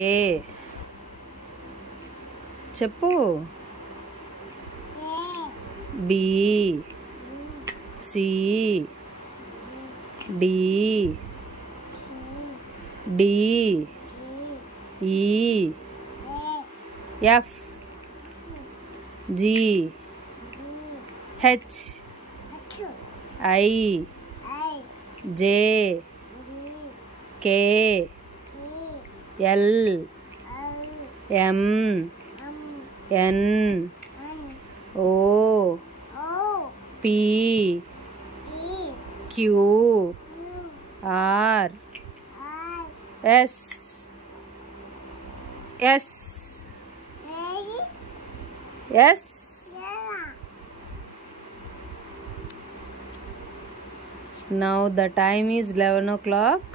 ఏ చెప్పు. B C D D E F G H I J K L M N O P Q R S S S. Now the time is 11 o'clock.